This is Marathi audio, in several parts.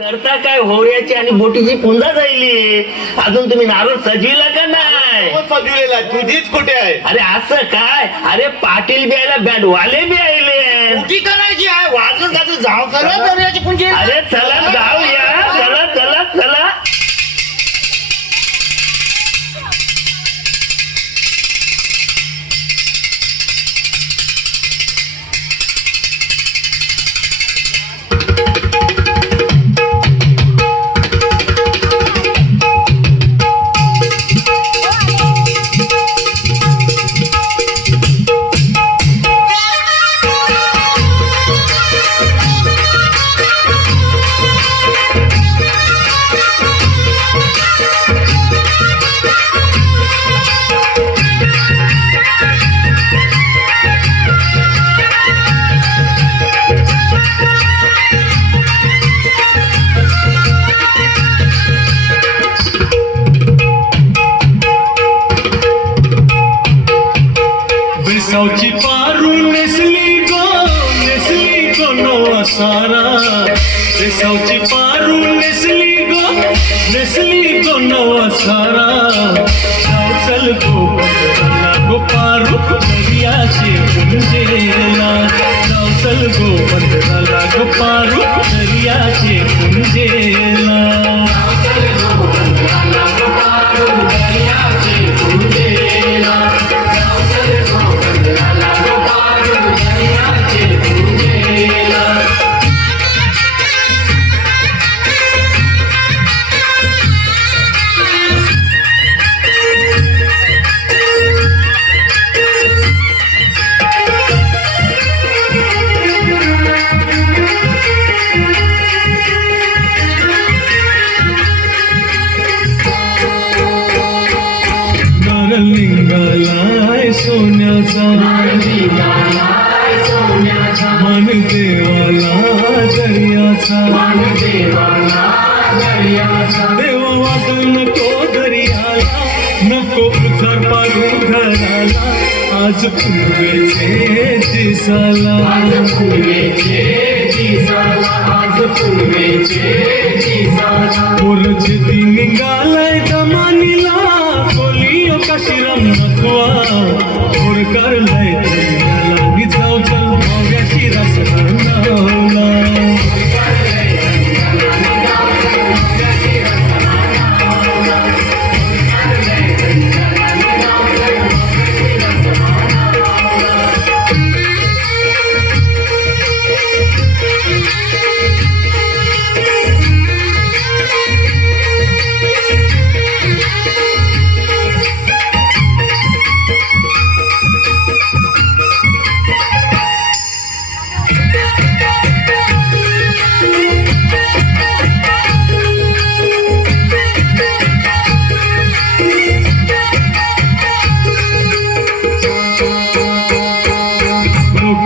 करता काय होऱ्याची आणि बोटीची पुंजा जायली. अजून तुम्ही नारळ सजविला का नाही? सजविलेला तुझीच कुठे आहे? अरे असं काय? अरे पाटील बी आयला बँडवाले बी आले. कुठे करायची आहे? वाजून गाजून जाऊ करा दर्याची पुंजी. अरे चला जाऊया, चला चला चला. बेसावची पारू नेसली गो नवा सारा. बेसावची पारू नेसली गो नवा सारा. जाऊ चल गो बंदराला गो पारू दर्याचे पुंजेला. जाऊ चल गो बंदराला गो पारू दर्याचे पुंजेला. लिंगालाय सोन्याचा मन देवाला दर्याचा. देवा वाटू नको दर्याला, नको उधार पाडू घराला. आज पूर्वेचे दिसाला, पोरचे ती निघालाय दमानीला. बोलियो काशीराम नथवा पोर करलाय दर्याला. मी जाऊ चल माव्याची रसना.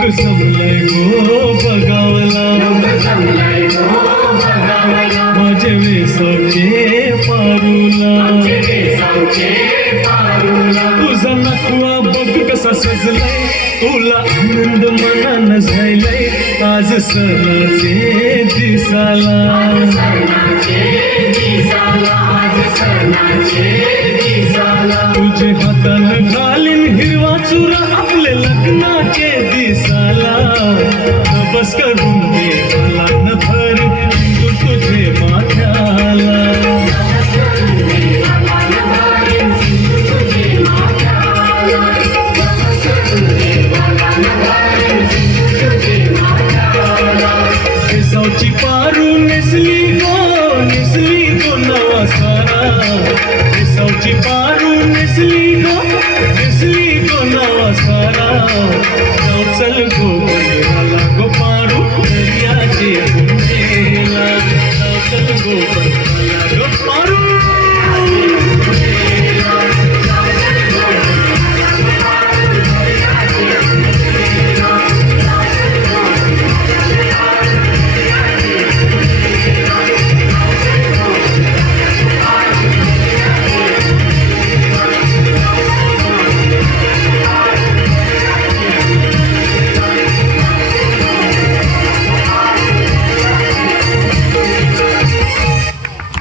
जमलंय गो बघावला, माझे वेसावचे पारूला. तुझा नकवा बघ कसा सजलाय, तुला आनंद मनानं झालाय. आज सणाचे दिसाला, तुझे हातानं घालीन हिरवा चुरा आपले लग्नाचे दिसाला. बस करून दे मला न भर तुझे माथ्याला. बेसावची पारू नेसली गो नवा सारा. बेसावची पारू नेसली गो नवा सारा. जाऊ चल गो बंदराला गो पारू दर्याचे पुंजेला. जाऊ चल गो